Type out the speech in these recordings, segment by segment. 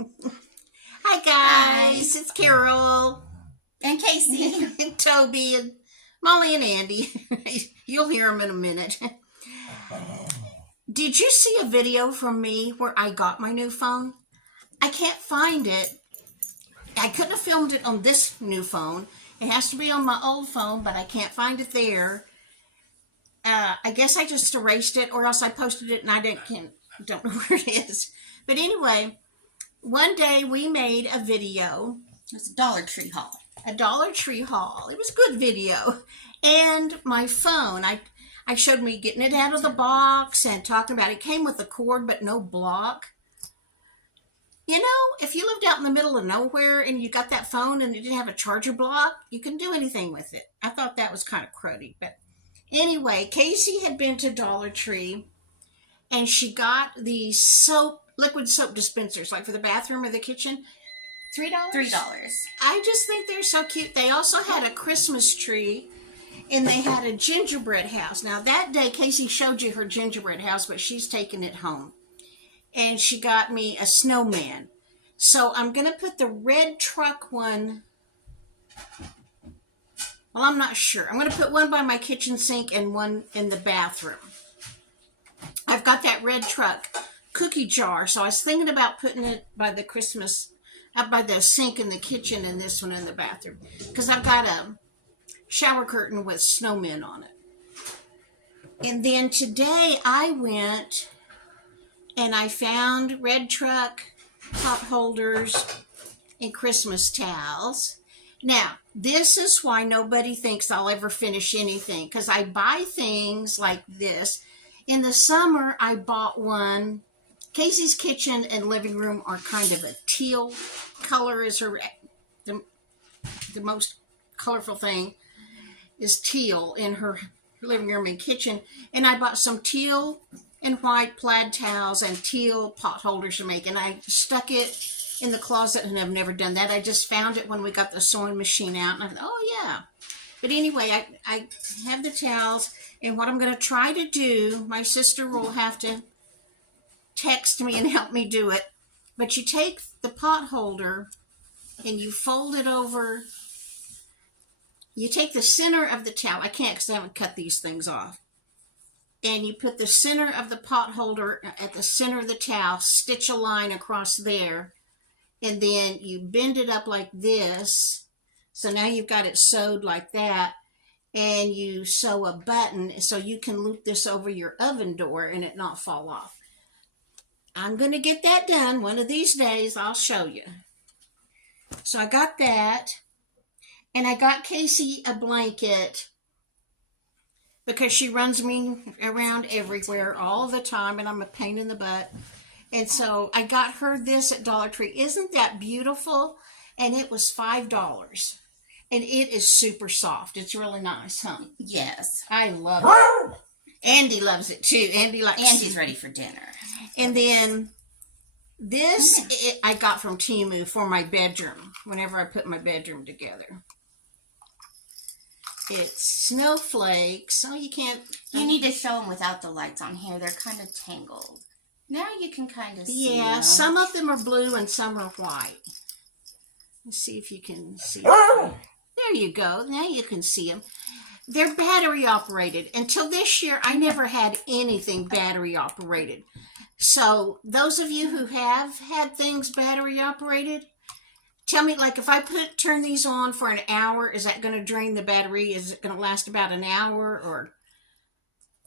Hi guys, it's Carol And Casey. and Toby and Molly and Andy. You'll hear them in a minute. Did you see a video from me where I got my new phone? I can't find it. I couldn't have filmed it on this new phone. It has to be on my old phone, but I can't find it there. I guess I just erased it, or else I posted it and I don't know where it is. But anyway, one day we made a video. It's a Dollar Tree haul. A Dollar Tree haul. It was a good video. And my phone, I showed me getting it out of the box and talking about it. It came with a cord but no block. You know, if you lived out in the middle of nowhere and you got that phone and it didn't have a charger block, you couldn't do anything with it. I thought that was kind of cruddy. But anyway, Casey had been to Dollar Tree and she got the liquid soap dispensers, like for the bathroom or the kitchen. $3? $3. I just think they're so cute. They also had a Christmas tree, and they had a gingerbread house. Now, that day, Casey showed you her gingerbread house, but she's taking it home. And she got me a snowman. So I'm going to put the red truck one. Well, I'm not sure. I'm going to put one by my kitchen sink and one in the bathroom. I've got that red truck cookie jar, so I was thinking about putting it by the out by the sink in the kitchen and this one in the bathroom. Because I've got a shower curtain with snowmen on it. And then today I went and I found red truck pot holders and Christmas towels. Now, this is why nobody thinks I'll ever finish anything. Because I buy things like this. In the summer, I bought one. Casey's kitchen and living room are kind of a teal color. Is the most colorful thing is teal in her living room and kitchen. And I bought some teal and white plaid towels and teal pot holders to make. And I stuck it in the closet and I've never done that. I just found it when we got the sewing machine out. And I thought, oh yeah. But anyway, I have the towels. And what I'm going to try to do, my sister will have to text me and help me do it. But you take the pot holder and you fold it over. You take the center of the towel. I can't because I haven't cut these things off. And you put the center of the pot holder at the center of the towel, stitch a line across there, and then you bend it up like this. So now you've got it sewed like that. And you sew a button so you can loop this over your oven door and it not fall off. I'm going to get that done one of these days. I'll show you. So I got that. And I got Casey a blanket because she runs me around everywhere all the time and I'm a pain in the butt. And so I got her this at Dollar Tree. Isn't that beautiful? And it was $5. And it is super soft. It's really nice, huh? Yes. I love it. Andy loves it too. Andy's ready for dinner. And then this I got from Temu for my bedroom, whenever I put my bedroom together. It's snowflakes. Oh, you can't... You need to show them without the lights on here. They're kind of tangled. Now you can kind of see Yeah, them. some of them are blue and some are white. Let's see if you can see them. There you go. Now you can see them. They're battery operated. Until this year, I never had anything battery operated. So those of you who have had things battery operated, tell me, like, if I turn these on for an hour, is that going to drain the battery? Is it going to last about an hour or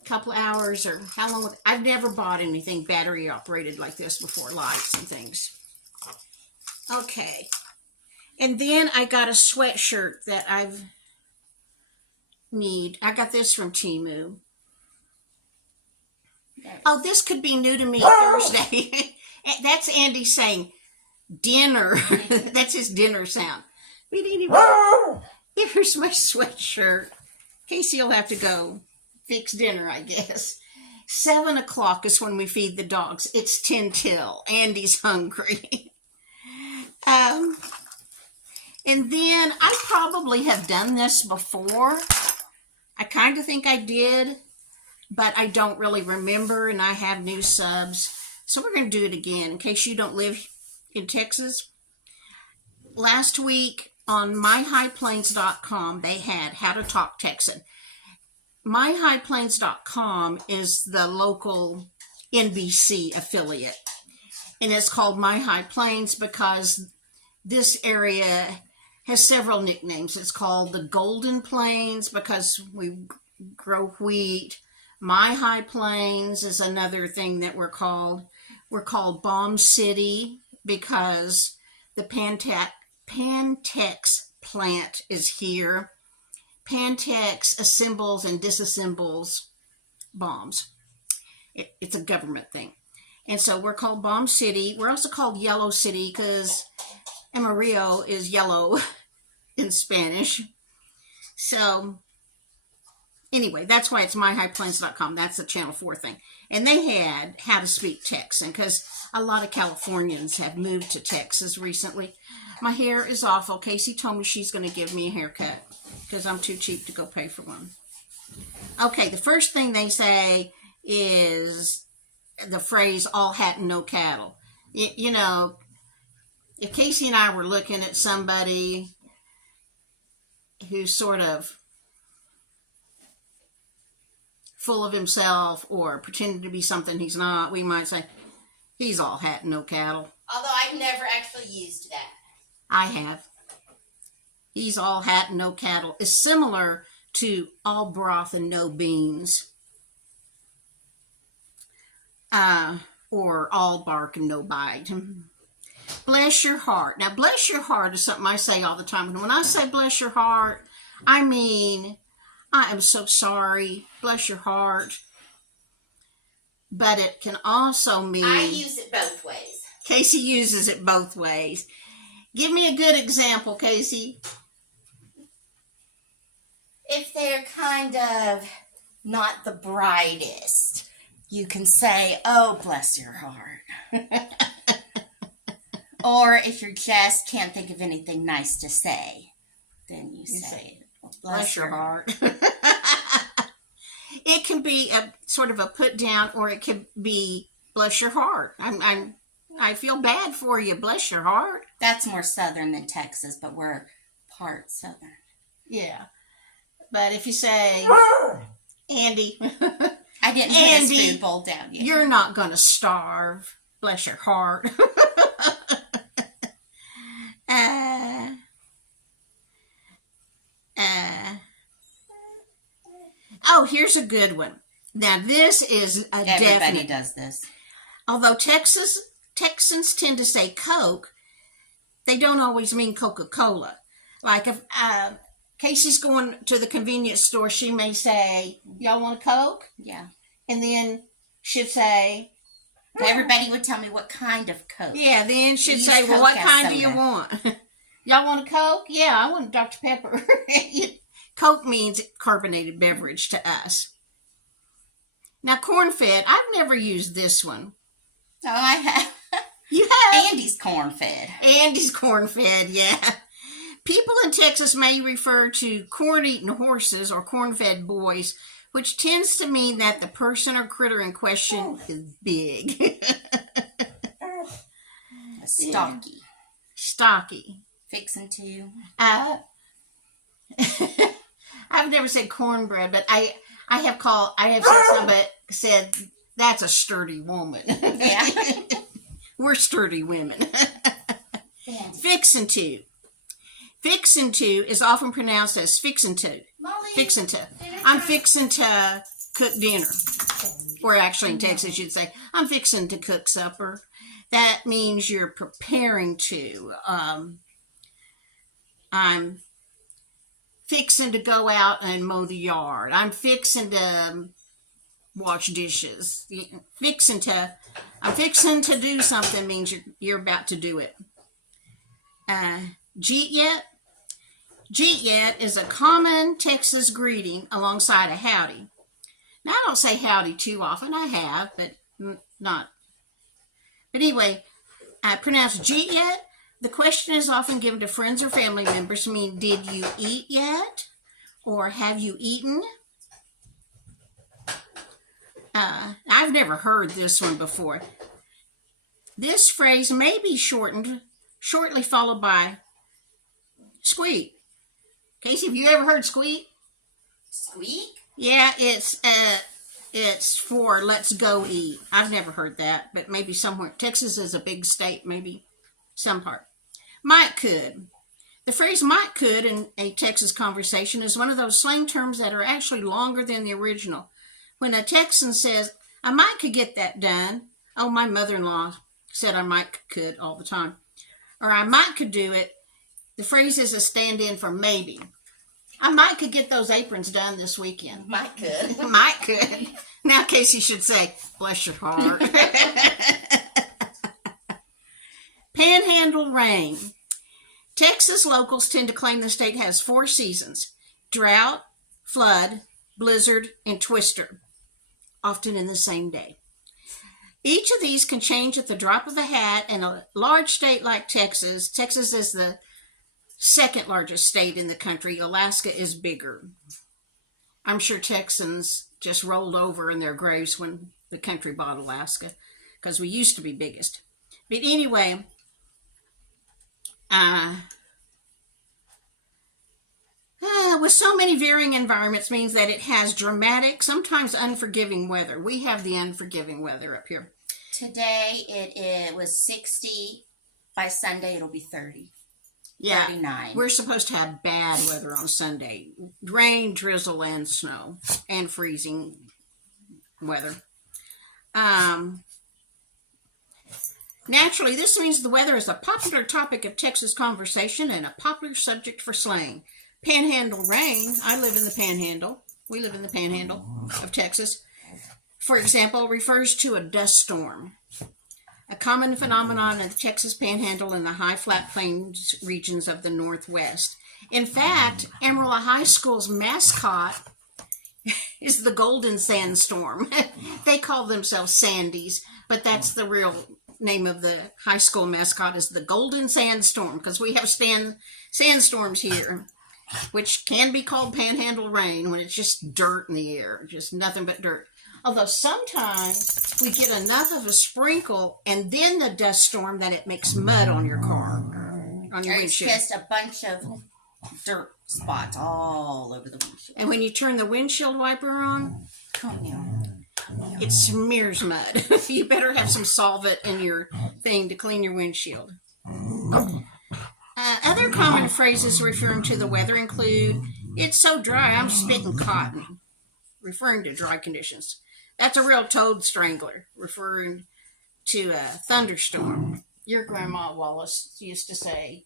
a couple hours, or how long? I've never bought anything battery operated like this before, lights and things. Okay. And then I got a sweatshirt that I got this from Temu. Oh, this could be new to me Thursday. That's Andy saying dinner. That's his dinner sound. But anyway, here's my sweatshirt. Casey will have to go fix dinner, I guess. 7 o'clock is when we feed the dogs. It's 10 till. Andy's hungry. And then I probably have done this before. I kind of think I did, but I don't really remember, and I have new subs. So we're going to do it again in case you don't live in Texas. Last week on myhighplains.com, they had How to Talk Texan. myhighplains.com is the local NBC affiliate. And it's called My High Plains because this area has several nicknames. It's called the Golden Plains because we grow wheat. My High Plains is another thing that we're called. We're called Bomb City because the Pantex plant is here. Pantex assembles and disassembles bombs. It's a government thing. And so we're called Bomb City. We're also called Yellow City because Amarillo is yellow in Spanish. So anyway, that's why it's myhighplains.com. That's the Channel 4 thing. And they had How to Speak Texan because a lot of Californians have moved to Texas recently. My hair is awful. Casey told me she's going to give me a haircut because I'm too cheap to go pay for one. Okay, the first thing they say is the phrase, all hat and no cattle. You know, if Casey and I were looking at somebody who's sort of full of himself or pretending to be something he's not, we might say, he's all hat and no cattle. Although I've never actually used that. I have. He's all hat and no cattle is similar to all broth and no beans. Or all bark and no bite. Bless your heart. Now, bless your heart is something I say all the time. And when I say bless your heart, I mean, I am so sorry. Bless your heart. But it can also mean... I use it both ways. Casey uses it both ways. Give me a good example, Casey. If they're kind of not the brightest, you can say, oh, bless your heart. Or if you just can't think of anything nice to say, then you say bless your heart. It can be a sort of a put down, or it could be bless your heart. I feel bad for you. Bless your heart. That's more southern than Texas, but we're part southern. Yeah. But if you say, Andy, I didn't put his food bowl down yet. You're not going to starve. Bless your heart. Oh, here's a good one. Now, this is a Everybody definite. does this. Although Texans tend to say Coke, they don't always mean Coca-Cola. Like if Casey's going to the convenience store, she may say, y'all want a Coke? Yeah. And then she'd say... Everybody would tell me what kind of Coke. Yeah, then she'd say, Coke well, what as kind do you soda. want? Y'all want a Coke? Yeah, I want Dr. Pepper. Coke means carbonated beverage to us. Now, corn-fed, I've never used this one. Oh, I have. You have? Andy's corn-fed. Andy's corn-fed, yeah. People in Texas may refer to corn-eating horses or corn-fed boys, which tends to mean that the person or critter in question is big. Stocky. Stocky. Fixing to. I've never said cornbread, but I have said somebody said that's a sturdy woman. Yeah. We're sturdy women. Fixin' to. Fixin' to is often pronounced as fixin' to. Molly. Fixin' to. I'm fixin' to cook dinner. Or actually in Texas you'd say, I'm fixin' to cook supper. That means you're preparing to. I'm fixing to go out and mow the yard. I'm fixing to wash dishes. I'm fixing to do something means you're about to do it. Jeet yet? Jeet yet is a common Texas greeting alongside a howdy. Now, I don't say howdy too often. I have, but not. But anyway, pronounced jeet yet. The question is often given to friends or family members to mean, did you eat yet? Or have you eaten? I've never heard this one before. This phrase may be shortened, shortly followed by squeak. Casey, have you ever heard squeak? Squeak? Yeah, it's for let's go eat. I've never heard that, but maybe somewhere. Texas is a big state, maybe some part. Might could. The phrase might could in a Texas conversation is one of those slang terms that are actually longer than the original. When a Texan says, I might could get that done. Oh, my mother-in-law said I might could all the time. Or I might could do it. The phrase is a stand-in for maybe. I might could get those aprons done this weekend. Might could. Might could. Now Casey should say, bless your heart. Panhandle rain. Texas locals tend to claim the state has 4 seasons: drought, flood, blizzard, and twister, often in the same day. Each of these can change at the drop of a hat. In a large state like Texas, Texas is the second largest state in the country. Alaska is bigger. I'm sure Texans just rolled over in their graves when the country bought Alaska, because we used to be biggest. But anyway, with so many varying environments means that it has dramatic, sometimes unforgiving weather. We have the unforgiving weather up here. Today it was 60. By Sunday it'll be 30. Yeah, 39. We're supposed to have bad weather on Sunday. Rain, drizzle, and snow, and freezing weather. Naturally, this means the weather is a popular topic of Texas conversation and a popular subject for slang. Panhandle rain. I live in the Panhandle. We live in the Panhandle of Texas. For example, refers to a dust storm, a common phenomenon in the Texas Panhandle and the high flat plains regions of the Northwest. In fact, Amarillo High School's mascot is the Golden Sandstorm. They call themselves Sandies, but that's the real name of the high school mascot, is the Golden Sandstorm, because we have sandstorms here, which can be called panhandle rain when it's just dirt in the air, just nothing but dirt. Although sometimes we get enough of a sprinkle and then the dust storm that it makes mud on your car, on your windshield. It's just a bunch of dirt spots all over the windshield. And when you turn the windshield wiper on, it smears mud. You better have some solvent in your thing to clean your windshield. Other common phrases referring to the weather include, it's so dry, I'm spitting cotton, referring to dry conditions. That's a real toad strangler, referring to a thunderstorm. Your grandma Wallace used to say.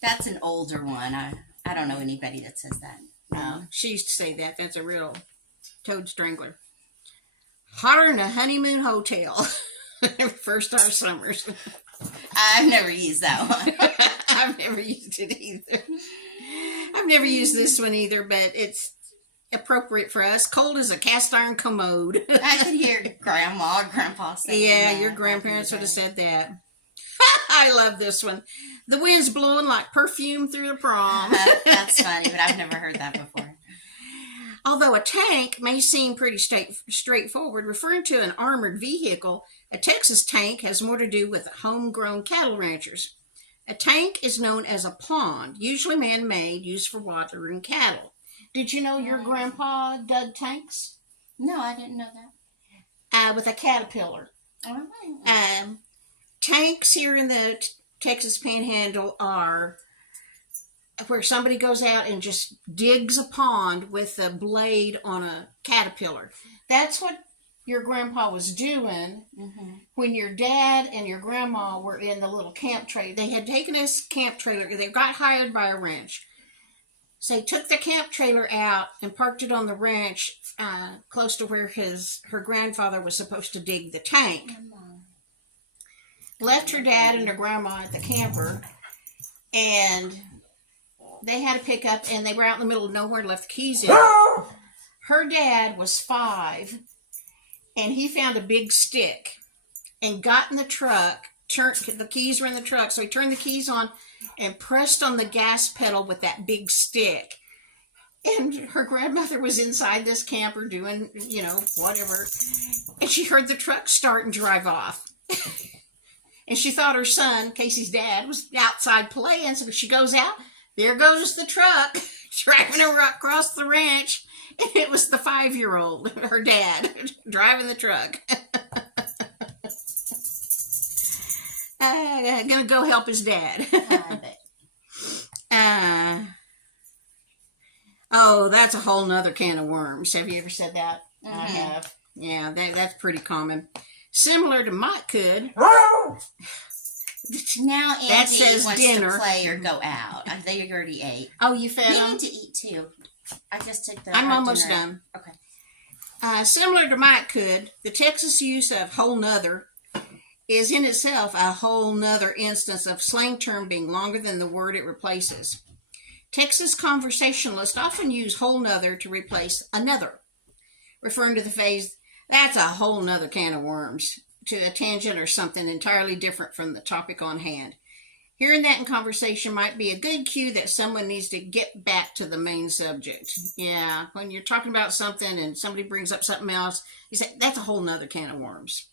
That's an older one. I don't know anybody that says that. No, she used to say that. That's a real toad strangler. Hotter than a honeymoon hotel. Refers to our summers. I've never used that one. I've never used it either. I've never used this one either, but it's appropriate for us. Cold as a cast iron commode. I could hear Grandma or Grandpa say Yeah, that. your grandparents would have said that. I love this one. The wind's blowing like perfume through the prom. That's funny, but I've never heard that before. Although a tank may seem pretty straightforward, referring to an armored vehicle, a Texas tank has more to do with homegrown cattle ranchers. A tank is known as a pond, usually man-made, used for watering cattle. Did you know your grandpa dug tanks? No, I didn't know that. With a caterpillar. Tanks here in the Texas Panhandle are where somebody goes out and just digs a pond with a blade on a caterpillar. That's what your grandpa was doing when your dad and your grandma were in the little camp trailer. They had taken this camp trailer. They got hired by a ranch. So they took the camp trailer out and parked it on the ranch close to where her grandfather was supposed to dig the tank. Left her dad and her grandma at the camper, and they had to pick up, and they were out in the middle of nowhere, left the keys in. Her dad was 5, and he found a big stick and got in the truck. The keys were in the truck, so he turned the keys on and pressed on the gas pedal with that big stick. And her grandmother was inside this camper doing, whatever. And she heard the truck start and drive off. And she thought her son, Casey's dad, was outside playing. So she goes out. There goes the truck driving her across the ranch. And it was the 5-year-old, her dad, driving the truck. Gonna go help his dad. Oh, that's a whole nother can of worms. Have you ever said that? Mm-hmm. I have. Yeah, that's pretty common. Similar to Mike could. Now Andy That says wants dinner. to play or go out. They already ate. Oh, you fed We them? need to eat too. I just took the. I'm almost dinner. done. Okay. Similar to Mike could, the Texas use of whole nother is in itself a whole nother instance of slang term being longer than the word it replaces. Texas conversationalists often use whole nother to replace another, referring to the phrase, that's a whole nother can of worms, to a tangent or something entirely different from the topic on hand. Hearing that in conversation might be a good cue that someone needs to get back to the main subject. Yeah, when you're talking about something and somebody brings up something else, you say, that's a whole nother can of worms.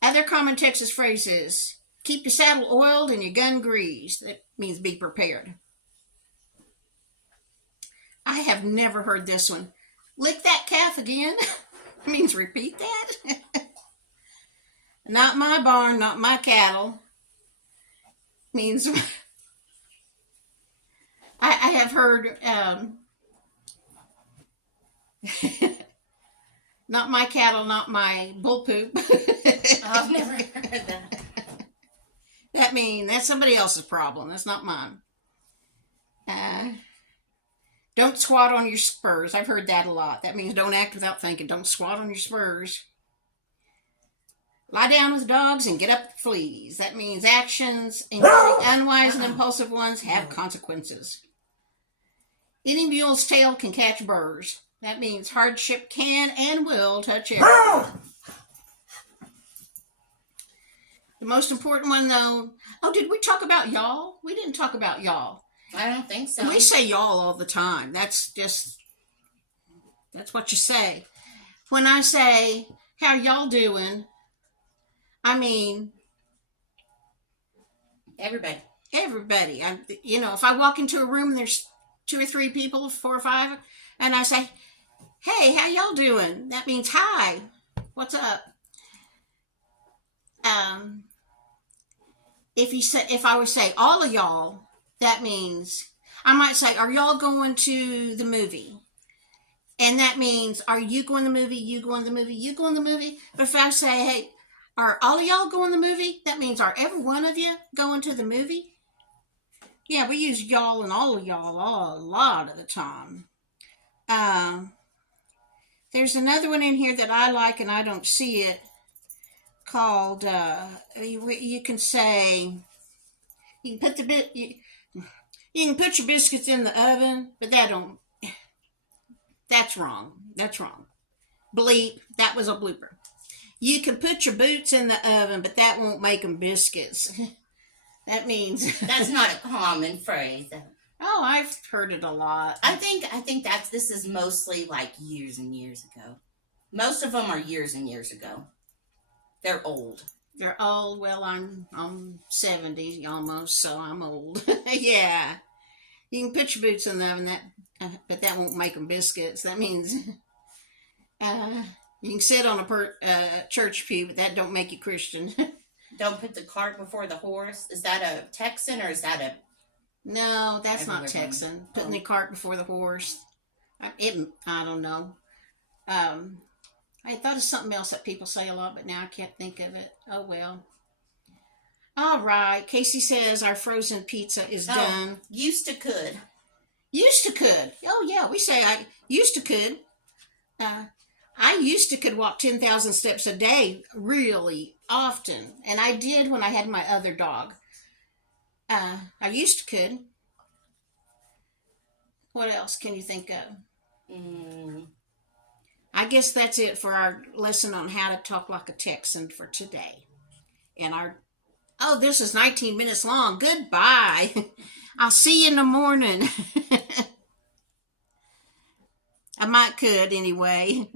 Other common Texas phrases, keep your saddle oiled and your gun greased. That means be prepared. I have never heard this one. Lick that calf again? Means repeat that? Not my barn, not my cattle. Means I have heard not my cattle, not my bull poop. I've never heard that. That's somebody else's problem. That's not mine. Don't squat on your spurs. I've heard that a lot. That means don't act without thinking. Don't squat on your spurs. Lie down with dogs and get up with fleas. That means actions, including unwise and impulsive ones, have consequences. Any mule's tail can catch burrs. That means hardship can and will touch everyone. The most important one, though. Oh, did we talk about y'all? We didn't talk about y'all. I don't think so. We say y'all all the time. That's what you say. When I say, how y'all doing? I mean, everybody. If I walk into a room and there's 2 or 3 people, 4 or 5, and I say, hey, how y'all doing? That means hi. What's up? If I would say all of y'all, that means I might say, are y'all going to the movie? And that means, are you going to the movie? You going to the movie? You going to the movie? But if I say, hey, are all of y'all going to the movie? That means, are every one of you going to the movie? Yeah, we use y'all and all of y'all a lot of the time. There's another one in here that I like and I don't see it, called, you can say, you can put your biscuits in the oven, but that's wrong. That's wrong. Bleep, that was a blooper. You can put your boots in the oven, but that won't make them biscuits. That means... That's not a common phrase. Oh, I've heard it a lot. I think this is mostly like years and years ago. Most of them are years and years ago. They're old. They're old. Well, I'm 70 almost, so I'm old. Yeah. You can put your boots in the oven, but that won't make them biscuits. That means... you can sit on a church pew, but that don't make you Christian. Don't put the cart before the horse. Is that a Texan or is that a... No, that's not Texan. Putting the cart before the horse. I don't know. I thought of something else that people say a lot, but now I can't think of it. Oh, well. All right. Casey says our frozen pizza is done. Used to could. Used to could. Oh, yeah. We say I used to could. I used to could walk 10,000 steps a day really often. And I did when I had my other dog. I used to could. What else can you think of? I guess that's it for our lesson on how to talk like a Texan for today. And this is 19 minutes long. Goodbye. I'll see you in the morning. I might could anyway.